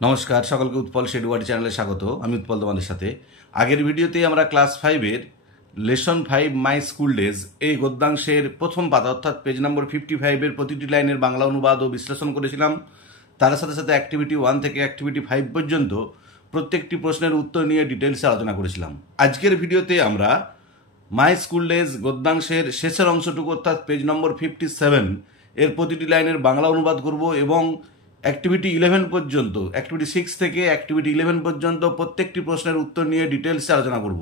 নমস্কার সকলকে উৎপল শেডওয়ার্ড চ্যানেলে স্বাগত। আমি উৎপল তোমাদের সাথে। আগের ভিডিওতে আমরা ক্লাস 5-এর লেসন 5 মাই স্কুল ডেজ এই গদ্যাংশের প্রথম পাতা অর্থাৎ পেজ নম্বর 55-এর প্রতিটি লাইনের বাংলা অনুবাদ ও বিশ্লেষণ করেছিলাম। তার সাথে সাথে অ্যাক্টিভিটি 1 থেকে অ্যাক্টিভিটি 5 পর্যন্ত প্রত্যেকটি প্রশ্নের উত্তর নিয়ে ডিটেলসে আলোচনা করেছিলাম। আজকের ভিডিওতে আমরা মাই স্কুল ডেজ গদ্যাংশের শেষের অংশটুকু অর্থাৎ পেজ নম্বর 57 এর প্রতিটি লাইনের বাংলা অনুবাদ করব এবং অ্যাক্টিভিটি 11 পর্যন্ত, অ্যাক্টিভিটি 6 থেকে অ্যাক্টিভিটি 11 পর্যন্ত প্রত্যেকটি প্রশ্নের উত্তর নিয়ে ডিটেলসে আলোচনা করব।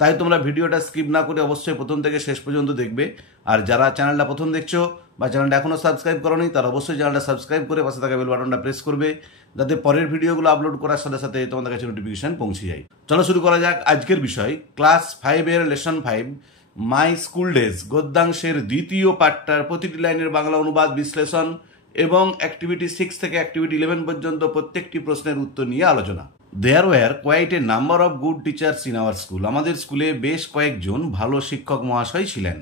তাই তোমরা ভিডিওটা স্কিপ না করে অবশ্যই প্রথম থেকে শেষ পর্যন্ত দেখবে। আর যারা চ্যানেলটা প্রথম দেখছো বা চ্যানেলটা এখনও সাবস্ক্রাইব করোনি তারা অবশ্যই চ্যানেলটা সাবস্ক্রাইব করে পাশে থাকা বেল বাটনটা প্রেস করবে, যাতে পরের ভিডিওগুলো আপলোড করার সাথে সাথে তোমাদের কাছে নোটিফিকেশন পৌঁছে যায়। চলো শুরু করা যাক আজকের বিষয়। ক্লাস 5-এর লেসন 5 মাই স্কুল ডেজ গদ্যাংশের দ্বিতীয় পাঠটার প্রতিটি লাইনের বাংলা অনুবাদ, বিশ্লেষণ এবং অ্যাক্টিভিটি 6 থেকে অ্যাক্টিভিটি 11 পর্যন্ত প্রত্যেকটি প্রশ্নের উত্তর নিয়ে আলোচনা। There were quite a number of good teachers in our school. আমাদের স্কুলে বেশ কয়েকজন ভালো শিক্ষক মহাশয় ছিলেন।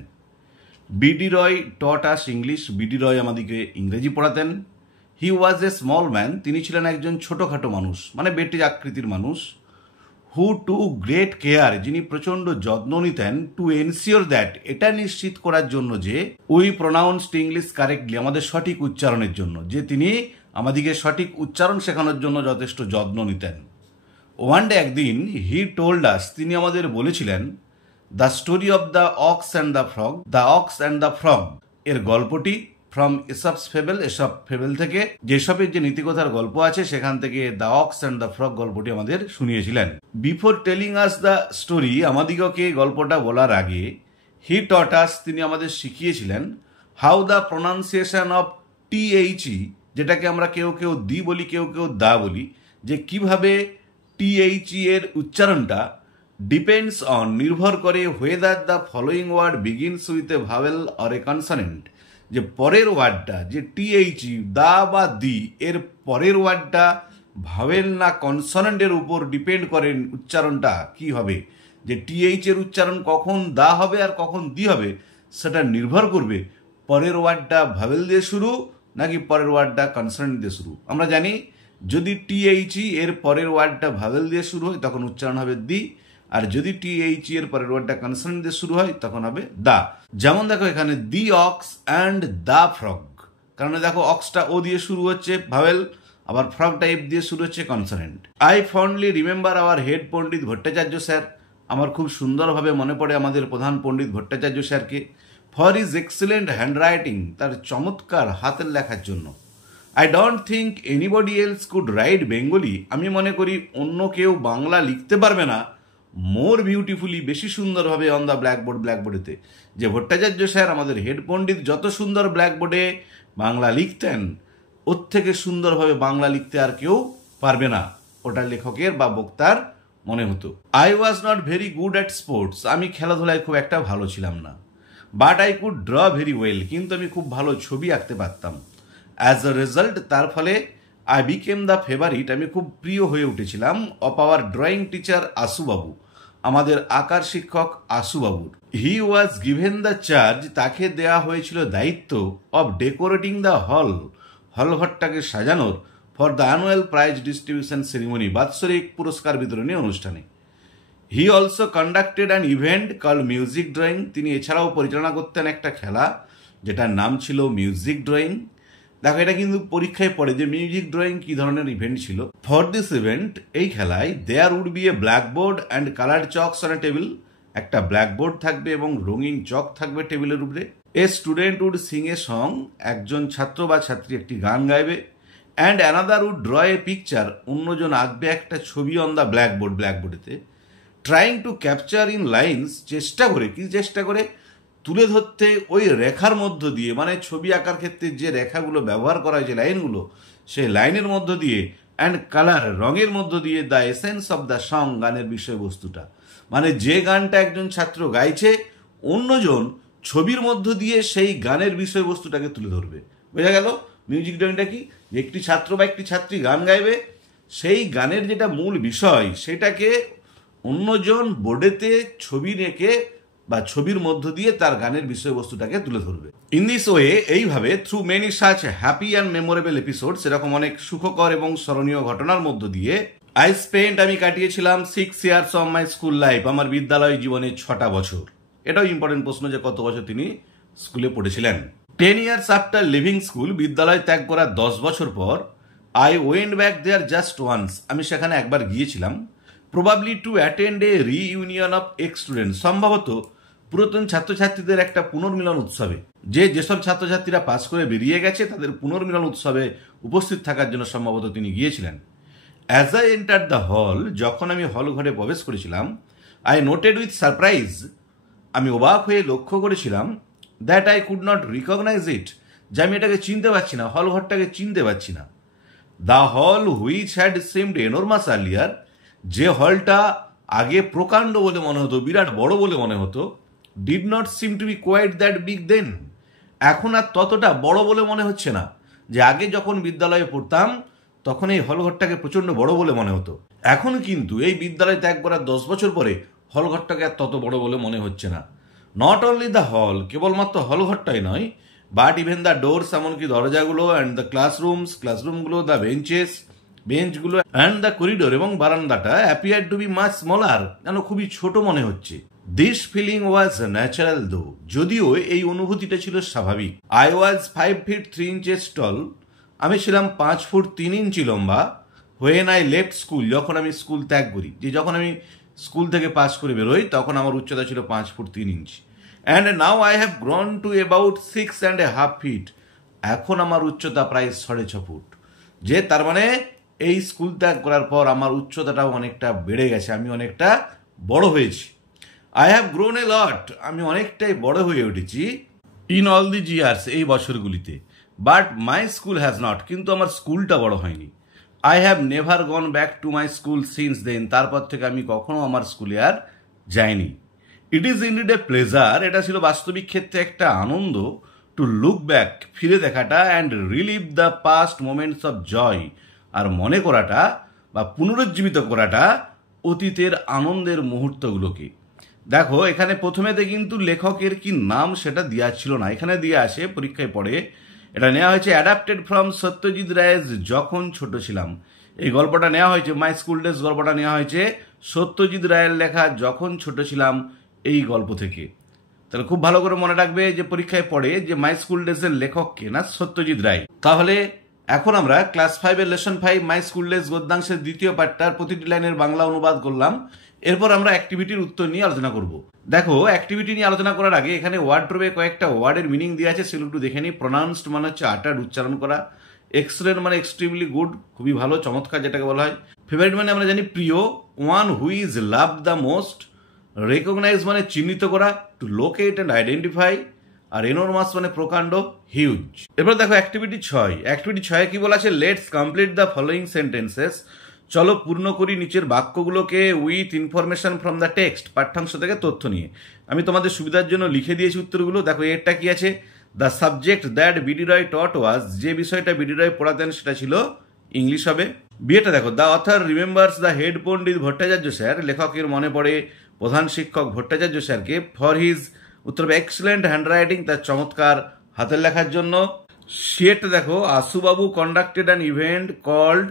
B D Roy taught us English. B D Roy আমাদেরকে ইংরেজি পড়াতেন। He was a small man. তিনি ছিলেন একজন ছোটোখাটো মানুষ, মানে বেটে আকৃতির মানুষ। Who took great care. যিনি প্রচণ্ড যত্ন নিতেন। টু এনশিওর দ্যাট, এটা নিশ্চিত করার জন্য যে উই প্রোনাউন্সড ইংলিশ কারেক্টলি, আমাদের সঠিক উচ্চারণের জন্য, যে তিনি আমাদেরকে সঠিক উচ্চারণ শেখানোর জন্য যথেষ্ট যত্ন নিতেন। ওয়ান ডে, একদিন, হি টোল্ড আস, তিনি আমাদের বলেছিলেন, the story of the ox and the frog. The ox and the frog এর গল্পটি ফ্রম এসপস ফেবেল। এসব ফেবেল থেকে, যেসবের যে নীতিকথার গল্প আছে সেখান থেকে the ox and the frog গল্পটি আমাদের শুনিয়েছিলেন। Before telling us the story, আমাদিগকে গল্পটা বলার আগে, হি টট আস, তিনি আমাদের শিখিয়েছিলেন, how the pronunciation of THE, যেটাকে আমরা কেউ কেউ দি বলি, কেউ কেউ দা বলি, যে কিভাবে THE এর উচ্চারণটা ডিপেন্ডস অন, নির্ভর করে, whether the following word begins with a vowel or a consonant, যে পরের ওয়ার্ডটা, যে THE দা বা দি, এর পরের ওয়ার্ডটা ভাওয়েল না কনসনেন্টের উপর ডিপেন্ড করেন উচ্চারণটা কি হবে। যে TH এর উচ্চারণ কখন দা হবে আর কখন দি হবে, সেটা নির্ভর করবে পরের ওয়ার্ডটা ভাওয়েল দিয়ে শুরু নাকি পরের ওয়ার্ডটা কনসনেন্ট দিয়ে শুরু। আমরা জানি যদি THE এর পরের ওয়ার্ডটা ভাওয়েল দিয়ে শুরু হয় তখন উচ্চারণ হবে দি, আর যদি THE এর পরের ওয়ার্ডটা কনসনেন্ট দিয়ে শুরু হয় তখন হবে দা। যেমন দেখো এখানে দি অক্স অ্যান্ড দা ফ্রগ, কারণ দেখো অক্সটা ও দিয়ে শুরু হচ্ছে ভাওয়েল, আবার ফ্রগটা এফ দিয়ে শুরু হচ্ছে consonant. I fondly remember our head pandit Bhattacharya sir. আমার খুব সুন্দরভাবে মনে পড়ে আমাদের প্রধান পণ্ডিত ভট্টাচার্য স্যারকে। ফর ইজ এক্সিলেন্ট হ্যান্ডরাইটিং, তার চমৎকার হাতের লেখার জন্য। I don't think anybody else could right Bengali, আমি মনে করি অন্য কেউ বাংলা লিখতে পারবে না মোর বিউটিফুলি, বেশি সুন্দরভাবে অন দ্য ব্ল্যাকবোর্ড, ব্ল্যাকবোর্ডেতে। যে ভট্টাচার্য স্যার আমাদের হেড পণ্ডিত যত সুন্দর ব্ল্যাকবোর্ডে বাংলা লিখতেন, ওর থেকে সুন্দরভাবে বাংলা লিখতে আর কেউ পারবে না, ওটা লেখকের বা বক্তার মনে হতো। I was not very good at sports, আমি খেলাধুলায় খুব একটা ভালো ছিলাম না। But I could draw very well, কিন্তু আমি খুব ভালো ছবি আঁকতে পারতাম। অ্যাজ আ রেজাল্ট, তার ফলে আই বিকেম দ্য ফেভারিট, আমি খুব প্রিয় হয়ে উঠেছিলাম, অফ আওয়ার ড্রয়িং টিচার আশুবাবু, আমাদের আঁকার শিক্ষক আশুবাবুর। হি ওয়াজ গিভেন দ্য চার্জ, তাকে দেয়া হয়েছিল দায়িত্ব, অফ ডেকোরেটিং দ্য হল, হলঘরটাকে সাজানোর, for the annual prize distribution ceremony, বাৎসরিক পুরস্কার বিতরণী অনুষ্ঠানে। He also conducted an event call music drawing, তিনি এছাড়াও পরিচালনা করতেন একটা খেলা যেটার নাম ছিল মিউজিক ড্রয়িং। দেখো এটা কিন্তু পরীক্ষায় পড়ে যে মিউজিক ড্রয়িং কি ধরনের ইভেন্ট ছিল। ফর দিস ইভেন্ট, এই খেলায়, there would be a blackboard and colour chalks on a table, একটা ব্ল্যাকবোর্ড থাকবে এবং রঙিন চক থাকবে টেবিলের উপরে। A student would sing a song, একজন ছাত্র বা ছাত্রী একটি গান গাইবে। And another would draw a picture, অন্যজন আঁকবে একটা ছবি অন দ্য ব্ল্যাকবোর্ড, ব্ল্যাকবোর্ডেতে। Trying to capture in lines, চেষ্টা করে, কি চেষ্টা করে, তুলে ধরতে ওই রেখার মধ্য দিয়ে, মানে ছবি আঁকার ক্ষেত্রে যে রেখাগুলো ব্যবহার করা হয়, যে লাইনগুলো, সেই লাইনের মধ্য দিয়ে, অ্যান্ড কালার, রঙের মধ্য দিয়ে, the essence of the song, গানের বিষয়বস্তুটা, মানে যে গানটা একজন ছাত্র গাইছে অন্যজন ছবির মধ্য দিয়ে সেই গানের বিষয়বস্তুটাকে তুলে ধরবে। বোঝা গেল মিউজিক ড্রয়িংটা কি? একটি ছাত্র বা একটি ছাত্রী গান গাইবে, সেই গানের যেটা মূল বিষয় সেটাকে অন্যজন বোর্ডেতে ছবি রেখে বা ছবির মধ্য দিয়ে তার গানের বিষয়বস্তুটাকে তুলে ধরবে। ইন দিস ওয়ে, এইভাবে through many such happy and memorable episode, সেরকম অনেক সুখকর এবং স্মরণীয় ঘটনার মধ্য দিয়ে আমি কাটিয়েছিলাম 6 years of my school life, আমার বিদ্যালয় জীবনের 6টা বছর। এটাও ইম্পর্টেন্ট প্রশ্ন যে কত বছর তিনি স্কুলে পড়েছিলেন। 10 years আফটার লিভিং স্কুল, বিদ্যালয় ত্যাগ করার 10 বছর পর, I went back there just once, আমি সেখানে একবার গিয়েছিলাম। Probably to attend a reunion of ex student, সম্ভবত পুরাতন ছাত্রছাত্রীদের একটা পুনর্মিলন উৎসবে, যেসব ছাত্রছাত্রীরা পাস করে বেরিয়ে গেছে তাদের পুনর্মিলন উৎসবে উপস্থিত থাকার জন্য সম্ভবত তিনি গিয়েছিলেন। As I enter the hall, যখন আমি হল ঘরে প্রবেশ করেছিলাম, আই নোটেড উইথ সারপ্রাইজ, আমি অবাক হয়ে লক্ষ্য করেছিলাম, that I could not recognise it, যে আমি এটাকে চিনতে পারছি না, হল ঘরটাকে চিনতে পারছি না। The hall which had seemed enormous earlier, যে হলটা আগে প্রকাণ্ড বলে মনে হতো, বিরাট বড় বলে মনে হতো, did not seem to be quite that big then, এখন আর ততটা বড় বলে মনে হচ্ছে না। যে আগে যখন বিদ্যালয়ে পড়তাম তখন এই হলঘরটাকে প্রচণ্ড বড় বলে মনে হতো, এখন কিন্তু এই বিদ্যালয় ত্যাগ করার 10 বছর পরে হলঘরটাকে আর তত বড় বলে মনে হচ্ছে না। নট অনলি দ্য হল, কেবলমাত্র হলঘরটাই নয়, বাট ইভেন দ্য ডোরস, এমনকি দরজাগুলো, অ্যান্ড দ্য ক্লাসরুমগুলো, দ্য বেঞ্চগুলো অ্যান্ড দ্য করিডোর এবং বারান্দাটা appear to be much smaller, যেন খুবই ছোট মনে হচ্ছে। দিস ফিলিং ওয়াজ ন্যাচারাল দো, যদিও এই অনুভূতিটা ছিল স্বাভাবিক। আই ওয়াজ 5 feet 3 inches টল, আমি ছিলাম 5 ফুট 3 ইঞ্চি লম্বা। হোয়েন আই লেফট স্কুল, যখন আমি স্কুল ত্যাগ করি, যখন আমি স্কুল থেকে পাস করে বেরোই, তখন আমার উচ্চতা ছিল 5 foot 3 inch. And now I have grown to about 6.5 feet, এখন আমার উচ্চতা প্রায় 6.5 ফুট। যে তার মানে এই স্কুল ত্যাগ করার পর আমার উচ্চতাটাও অনেকটা বেড়ে গেছে, আমি অনেকটা বড় হয়েছি। আই হ্যাভ গ্রোন এ লট, আমি অনেকটাই বড় হয়ে উঠেছি। ইন অল দি ইয়ার্স, এই বছরগুলিতে। But my school has not, কিন্তু আমার স্কুলটা বড় হয়নি। I have never gone back to my school since then, তারপর থেকে আমি কখনো আমার স্কুলে আর যাইনি। It is indeed a pleasure, এটা ছিল বাস্তবিক ক্ষেত্রে একটা আনন্দ, টু লুক ব্যাক, ফিরে দেখাটা, and relive the past moments of joy, আর মনে করাটা বা পুনরুজ্জীবিত করাটা অতীতের আনন্দের মুহূর্তগুলোকে। দেখো এখানে প্রথমেতে কিন্তু লেখকের কি নাম সেটা দেওয়া ছিল না, এখানে দিয়ে আসে পরীক্ষায় পড়ে। এটা নেওয়া হয়েছে অ্যাডাপ্টেড ফ্রম সত্যজিৎ রায়ের যখন ছোট ছিলাম। এই গল্পটা নেওয়া হয়েছে, মাই স্কুল ডেজ গল্পটা নেওয়া হয়েছে সত্যজিৎ রায়ের লেখা যখন ছোট ছিলাম এই গল্প থেকে। তাহলে খুব ভালো করে মনে রাখবে যে পরীক্ষায় পড়ে যে মাই স্কুল ডেজের লেখক কে, না সত্যজিৎ রায়। তাহলে এখন আমরা ক্লাস 5 এর লেসন 5 মাই স্কুল ডেজ গদ্যাংশের দ্বিতীয় পার্টটার প্রতিটি লাইনের বাংলা অনুবাদ করলাম। এরপর আমরা অ্যাক্টিভিটির উত্তর নিয়ে আলোচনা করব। দেখো অ্যাক্টিভিটি নিয়ে আলোচনা করার আগে এখানে ওয়ার্ড্রোবে কয়েকটা ওয়ার্ডের মিনিং দিয়ে আছে, সেগুলো একটু দেখে নিই। প্রোনাউন্সড মানে হচ্ছে আটার, উচ্চারণ করা। এক্সেলেন্ট মানে এক্সট্রিমলি গুড, খুবই ভালো, চমৎকার যেটাকে বলা হয়। ফেভারিট মানে আমরা জানি প্রিয়। One who is love the most. Recognise মানে চিহ্নিত করা, টু লোকেট অ্যান্ড আইডেন্টিফাই। আর এনরমাস মানে প্রকাণ্ড, হিউজ। এরপর দেখো অ্যাক্টিভিটি 6। অ্যাক্টিভিটি 6 কি বলা আছে, let's complete the following sentences. চলো পূর্ণ করি নিচের বাক্যগুলোকে with information from the text, পাঠ্যাংশ থেকে তথ্য নিয়ে। আমি তোমাদের সুবিধার জন্য লিখে দিয়েছি উত্তরগুলো। দেখো এরটা কি আছে, the subject that BD Roy টট ওয়াজ, যে বিষয়টা বিডি রয় পড়াতেন সেটা ছিল ইংলিশ হবে। বিয়েটা দেখো, the author remembers the head pandit Bhattacharya sir, লেখকের মনে পড়ে প্রধান শিক্ষক ভট্টাচার্য স্যারকে, ফর হিজ, উত্তর হবে এক্সেলেন্ট হ্যান্ডরাইটিং, তার চমৎকার হাতের লেখার জন্য। সিয়েটা দেখো, আশুবাবু কন্ডাক্টেড অ্যান ইভেন্ট কল্ড,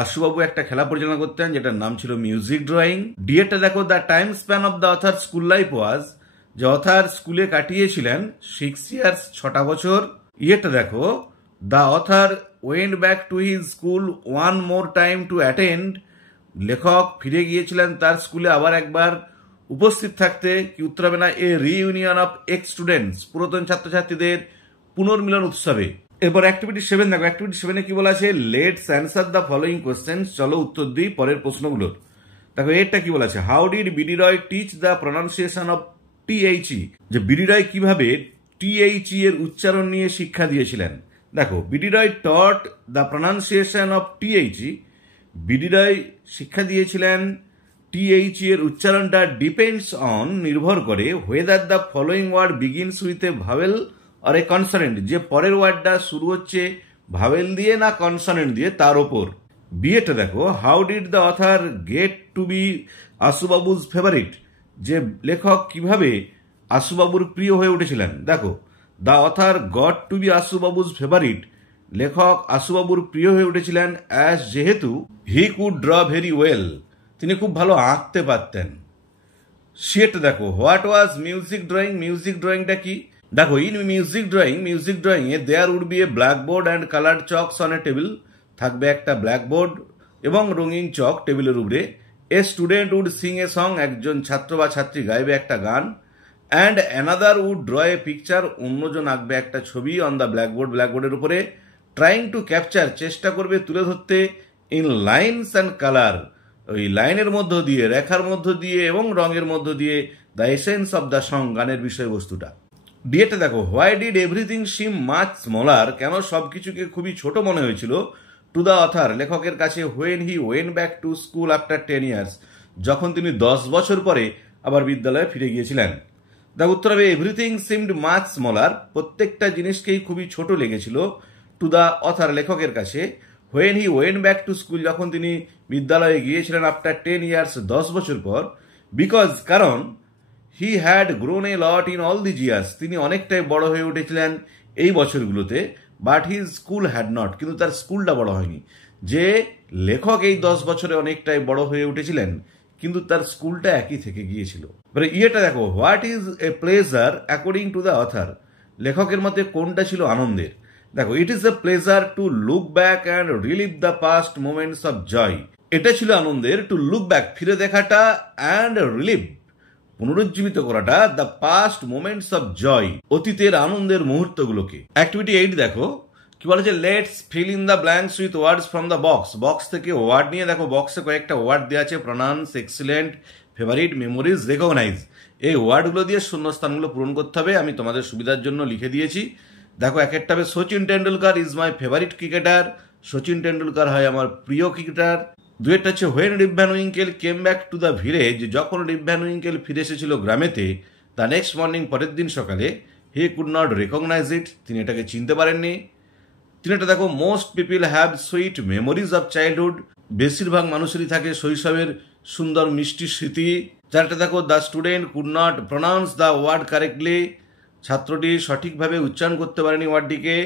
আশুবাবু একটা খেলা পরিচালনা করতেন যেটার নাম ছিল মিউজিক ড্রয়িং। ডিএটা দেখো, the time span of the author school life was, যে অথার স্কুলে কাটিয়েছিলেন 6 years 6টা বছর। ইয়েটা দেখো, the other went back to his school one more time to attend, লেখক ফিরে গিয়েছিলেন তার স্কুলে আবার একবার উপস্থিত থাকতে। কি উত্তর হবে না, এ রিইউনিয়ন অফ এক্স স্টুডেন্টস, পুরাতন ছাত্রছাত্রীদের পুনর্মিলন উৎসবে। এরপর অ্যাক্টিভিটি 7 দেখো, অ্যাক্টিভিটি 7 কি বলা আছে, let's answer the following question, চলো উত্তর দিই পরের প্রশ্নগুলোর। দেখো এরটা কি বলা আছে, how did BD Roy teach the pronunciation of টিএইচই, যে বিডি রয় কিভাবে টিএইচই এর উচ্চারণ নিয়ে শিক্ষা দিয়েছিলেন। দেখো B D Roy taught the pronunciation of T H E, B D Roy শিক্ষা দিয়েছিলেন টিএইচই এর উচ্চারণটা ডিপেন্ডস অন, নির্ভর করে, whether the following word begins with a vowel or a consonant, যে পরের ওয়ার্ডটা শুরু হচ্ছে ভাওয়েল দিয়ে না কনসনেন্ট দিয়ে তার ওপর। বিয়েটা দেখো, how did the author get to be Ashubabu's favourite, যে লেখক কিভাবে আশুবাবুর প্রিয় হয়ে উঠেছিলেন। দেখো, the author got to be Ashubabu's favourite, লেখক আশুবাবুর প্রিয় হয়ে উঠেছিলেন অ্যাজ যেহেতু he could draw very well, তিনি খুব ভালো আঁকতে পারতেন। সেট দেখো, what was music drawing, music ড্রয়িংটা কি? দেখো, in music drawing a there would be a blackboard and coloured chalks on a table, থাকবে একটা ব্ল্যাকবোর্ড এবং রঙিন চক টেবিলের উপরে। A student would sing a song, একজন ছাত্র বা ছাত্রী গাইবে একটা গান। And another would draw a picture, অন্যজন আঁকবে একটা ছবি অন দ্য ব্ল্যাকবোর্ড, ব্ল্যাকবোর্ডের উপরে। ট্রাইং টু ক্যাপচার, চেষ্টা করবে তুলে ধরতে, ইন লাইনস অ্যান্ড কালার, ওই লাইনের মধ্য দিয়ে, রেখার মধ্য দিয়ে এবং রঙের মধ্য দিয়ে, the essence of the song, গানের বিষয়বস্তুটা। ডিএটা দেখো, why did everything SIM much smaller, কেন সবকিছুকে খুবই ছোট মনে হয়েছিল, টু দ্য অথার, লেখকের কাছে, when he went back to school after 10 years, যখন তিনি 10 বছর পরে আবার বিদ্যালয়ে ফিরে গিয়েছিলেন। দেখো, উত্তর হবে এভরিথিং সিমড মাচ স্মলার, প্রত্যেকটা জিনিসকেই খুবই ছোট লেগেছিল, টু দ্য অথার, লেখকের কাছে, when he went back to school, যখন তিনি বিদ্যালয়ে গিয়েছিলেন আফটার 10 ইয়ার্স, 10 বছর পর। বিকজ, কারণ, he had grown A lot in all these years, তিনি অনেকটাই বড় হয়ে উঠেছিলেন এই বছরগুলোতে। But his school had not, কিন্তু তার স্কুলটা বড় হয়নি। যে লেখক এই 10 বছরে অনেকটাই বড় হয়ে উঠেছিলেন, কিন্তু তার স্কুলটা একই থেকে গিয়েছিল। ইয়েটা দেখো, what is a pleasure according to the author, লেখকের মতে কোনটা ছিল আনন্দের? দেখো, it is a pleasure to look back and relive the past moments of joy, এটা ছিল আনন্দের, টু লুক ব্যাক, ফিরে দেখাটা, অ্যান্ড রিলিভ, পুনরুজ্জীবিত করাটা, the past moments of joy, অতীতের আনন্দের মুহূর্তগুলোকে। অ্যাক্টিভিটি 8 দেখো, কি বলেছে, let's fill in the blanks with words from the box, box থেকে ওয়ার্ড নিয়ে, দেখো বক্সে কয়েকটা ওয়ার্ড দেওয়া আছে, pronounce, excellent, favourite, memories, recognise, এই ওয়ার্ডগুলো দিয়ে শূন্যস্থানগুলো পূরণ করতে হবে। আমি তোমাদের সুবিধার জন্য লিখে দিয়েছি। দেখো, এক একটা হবে, Sachin Tendulkar is my favourite cricketer, Sachin Tendulkar হয় আমার প্রিয় ক্রিকেটার। দুয়েরটা হচ্ছে, when rib Van Winkle came back to the village, যখন রিপ ভ্যান উইঙ্কেল ফিরে এসেছিল গ্রামেতে, দ্য নেক্সট মর্নিং, পরের দিন সকালে, he could not recognise it, তিনি এটাকে চিনতে পারেননি। তিনটা দেখো, most people have sweet memories of childhood, বেশিরভাগ মানুষেরই থাকে শৈশবের সুন্দর মিষ্টি স্মৃতি। চারটা দেখো, the student could not pronounce the word correctly, ছাত্রটি সঠিকভাবে উচ্চারণ করতে পারেনি ওয়ার্ডটিকে।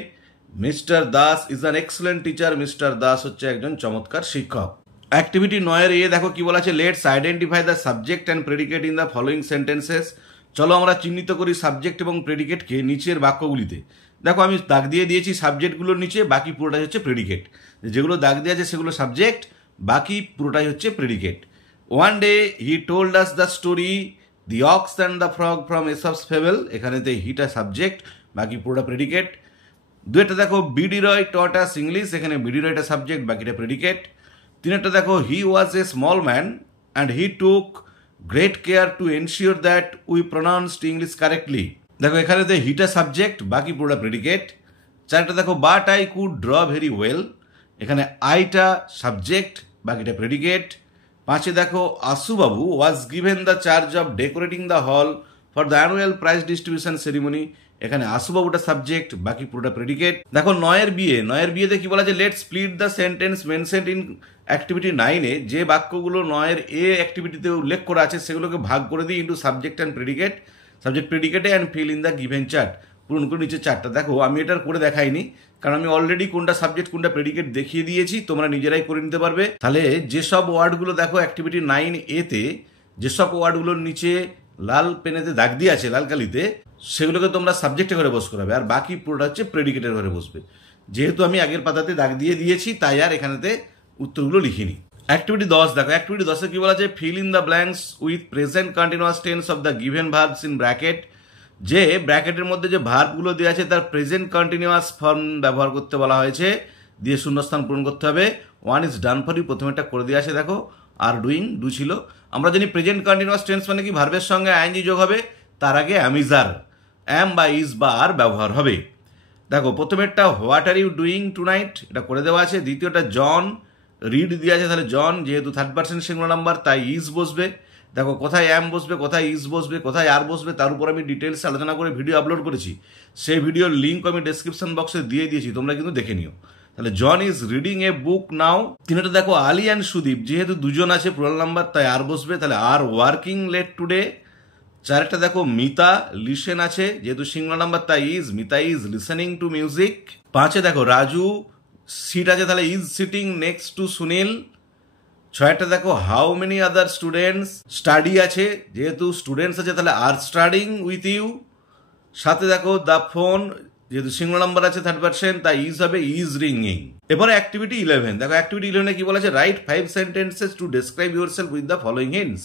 Mister Das is an excellent teacher, mister Das হচ্ছে একজন চমৎকার শিক্ষক। অ্যাক্টিভিটি 9 এ দেখো কি বলা আছে, let's identify the subject and predicate in the following sentences, চলো আমরা চিহ্নিত করি সাবজেক্ট এবং প্রেডিকেটকে নিচের বাক্যগুলিতে। দেখো, আমি দাগ দিয়ে দিয়েছি সাবজেক্টগুলোর নিচে, বাকি পুরোটাই হচ্ছে প্রেডিকেট, যেগুলো দাগ দিয়ে আছে সেগুলো সাবজেক্ট, বাকি পুরোটাই হচ্ছে predicate. One day he told us the story the ox and the frog from Aesop's fable, এখানেতে হিটা সাবজেক্ট, বাকি পুরোটা প্রেডিকেট। দুইটা দেখো, B D Roy taught us English, এখানে বিডি রয়টা সাবজেক্ট, বাকিটা প্রেডিকেট। তিনটা দেখো, he was a small man and he took great care to ensure that we pronounced English correctly, দেখো এখানেতে হিটা সাবজেক্ট, বাকি পুরোটা প্রেডিকেট। চারটা দেখো, but I could draw very well, এখানে আইটা সাবজেক্ট, বাকিটা প্রেডিকেট। পাঁচে দেখো, Ashubabu was given the charge of decorating the hall for the annual prize distribution ceremony, এখানে আশুবাবুটা সাবজেক্ট, বাকি পুরোটা প্রেডিকেট। দেখো, 9 বিয়েতে কি বলা আছে, let's split the sentence mentioned in activity 9, যে বাক্যগুলো 9 এ অ্যাক্টিভিটিতে উল্লেখ করা আছে সেগুলোকে ভাগ করে দিই into subject and predicate, subject প্রেডিকেটে, and fill in the given chart, পূরণ করে নিচে চারটা। দেখো, আমি এটার করে দেখাইনি, কারণ আমি অলরেডি কোনটা সাবজেক্ট কোনটা প্রেডিকেট দেখিয়ে দিয়েছি, তোমরা নিজেরাই করে নিতে পারবে। তাহলে যেসব ওয়ার্ডগুলো দেখো অ্যাক্টিভিটি 9A-তে, যেসব ওয়ার্ডগুলোর নিচে লাল পেনেতে দাগ দিয়ে আছে, লাল কালিতে, সেগুলোকে তোমরা সাবজেক্টে ঘরে বস করাবে, আর বাকি পুরোটা হচ্ছে প্রেডিকেটের ঘরে বসবে। যেহেতু আমি আগের পাতাতে দাগ দিয়ে দিয়েছি, তাই আর এখানেতে উত্তরগুলো লিখিনি। অ্যাক্টিভিটি 10 দেখো, অ্যাক্টিভিটি 10-এ কি বলা আছে, feel in the blanks with present continuous tense of the given verbs in bracket, যে ব্র্যাকেটের মধ্যে যে ভার্বগুলো দেওয়া আছে তার প্রেজেন্ট কন্টিনিউয়াস ফর্ম ব্যবহার করতে বলা হয়েছে, দিয়ে শূন্যস্থান পূরণ করতে হবে। One is done for you, প্রথমেটা করে দেওয়া আছে, দেখো আর ডুইং, ডু ছিল। আমরা জানি প্রেজেন্ট কন্টিনিউয়াস টেন্স মানে কি, ভার্বের সঙ্গে আইএনজি যোগ হবে, তার আগে অ্যামিজার, অ্যাম বা ইজ বা আর ব্যবহার হবে। দেখো, প্রথমেরটা what are you doing tonight, এটা করে দেওয়া আছে। দ্বিতীয়টা জন রিড দেওয়া আছে, তাহলে জন যেহেতু থার্ড পার্সন সিঙ্গুলার নাম্বার তাই ইজ বসবে। দেখো, কোথায় অ্যাম বসবে, কোথায় ইজ বসবে, কোথায় আর বসবে, তার উপর আমি ডিটেলস আলোচনা করে ভিডিও আপলোড করেছি, সেই ভিডিওর লিঙ্ক আমি ডেসক্রিপশন বক্সে দিয়ে দিয়েছি, তোমরা কিন্তু দেখে নিও। তাহলে জন ইজ রিডিং এ বুক নাও। তিনটা দেখো, আলী অ্যান্ড সুদীপ, যেহেতু দুজন আছে প্লুরাল নাম্বার তাই আর বসবে, তাহলে আর ওয়ার্কিং লেট টুডে। চারটা দেখো মিতা লিসেন আছে, যেহেতু সিঙ্গল নাম্বার তাই is, Mita is listening to music. 5 দেখো রাজু সিট আছে, তাহলে is sitting next to Sunil. 6টা দেখো how many other students study আছে, যেহেতু স্টুডেন্টস আছে তাহলে আর স্টাডিং উইথ ইউ। 7 দেখো দ্য ফোন, যেহেতু সিঙ্গল নাম্বার আছে 3rd তাই ইজ হবে ইজ রিংইং। এবারে অ্যাক্টিভিটি 11 দেখো, অ্যাক্টিভিটি 11 কি বলেছে, right 5 sentences to describe your self with the following hints.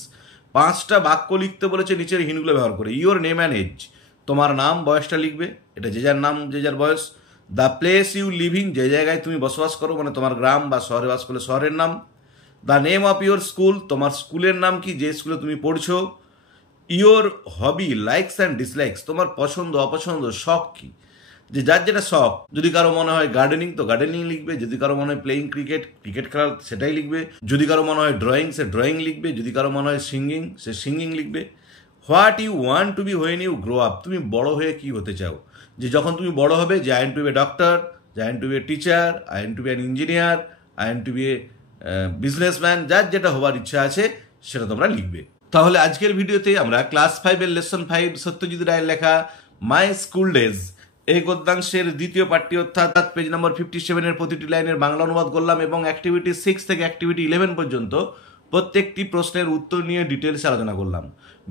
5টা বাক্য লিখতে বলেছে নিচের হিন্টগুলো ব্যবহার করে। ইউর নেম অ্যান্ড এজ, তোমার নাম বয়সটা লিখবে, এটা যে যার নাম যে যার বয়স। দ্য প্লেস ইউ লিভিং, যে জায়গায় তুমি বসবাস করো, মানে তোমার গ্রাম বা শহরে বাস করলে শহরের নাম। The name of your school, তোমার স্কুলের নাম কি, যে স্কুলে তুমি পড়ছো। Your hobby likes and dislikes, তোমার পছন্দ অপছন্দ শখ কি, যে যার যেটা শখ। যদি কারো মনে হয় গার্ডেনিং তো গার্ডেনিং লিখবে, যদি কারো মনে হয় প্লেইং ক্রিকেট খেলা সেটাই লিখবে, যদি কারো মনে হয় ড্রয়িং সে ড্রয়িং লিখবে, যদি কারো মনে হয় সিঙ্গিং সে সিঙ্গিং লিখবে। What you want to be when you grow up, তুমি বড় হয়ে কি হতে চাও, যে যখন তুমি বড় হবে, যে I am to be a doctor, যে I am to be a teacher, I am to be an engineer, I am to be a businessman, যার যেটা হবার ইচ্ছা আছে সেটা তোমরা লিখবে। তাহলে আজকের ভিডিওতে আমরা ক্লাস 5 লেসন 5 সত্যজিৎ রায়ের লেখা মাই স্কুল ডেজ এই গদ্যাংশের দ্বিতীয় পাঠটি অর্থাৎ পেজ নম্বর 57 প্রতিটি লাইনের বাংলা অনুবাদ করলাম এবং অ্যাক্টিভিটি 6 থেকে অ্যাক্টিভিটি 11 পর্যন্ত প্রত্যেকটি প্রশ্নের উত্তর নিয়ে ডিটেলসে আলোচনা করলাম।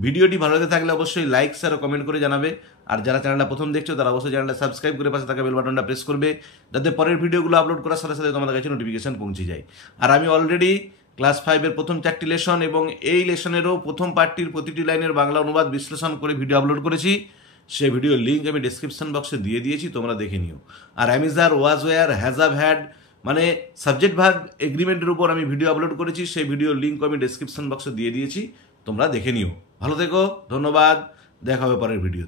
ভিডিওটি ভালো লেগে থাকলে অবশ্যই লাইক শেয়ার ও কমেন্ট করে জানাবে, আর যারা চ্যানেলটা প্রথম দেখছো তারা অবশ্যই চ্যানেলটা সাবস্ক্রাইব করে পাশে থাকা বেল বাটনটা প্রেস করবে, যাতে পরের ভিডিওগুলো আপলোড করার সাথে সাথে তোমাদের কাছে নোটিফিকেশন পৌঁছে যায়। আর আমি অলরেডি ক্লাস 5 প্রথম 4টি লেসন এবং এই লেসনেরও প্রথম পার্টটির প্রতিটি লাইনের বাংলা অনুবাদ বিশ্লেষণ করে ভিডিও আপলোড করেছি, সেই ভিডিওর লিঙ্ক আমি ডেসক্রিপশন বক্সে দিয়ে দিয়েছি, তোমরা দেখে নিও। আর am is are, was were, has have had মানে সাবজেক্ট ভার্ব এগ্রিমেন্টের উপর আমি ভিডিও আপলোড করেছি, সেই ভিডিওর লিঙ্ক আমি ডেসক্রিপশন বক্সে দিয়ে দিয়েছি, তোমরা দেখে নিও। ভালো থেকো, ধন্যবাদ, দেখা হবে পরের ভিডিও।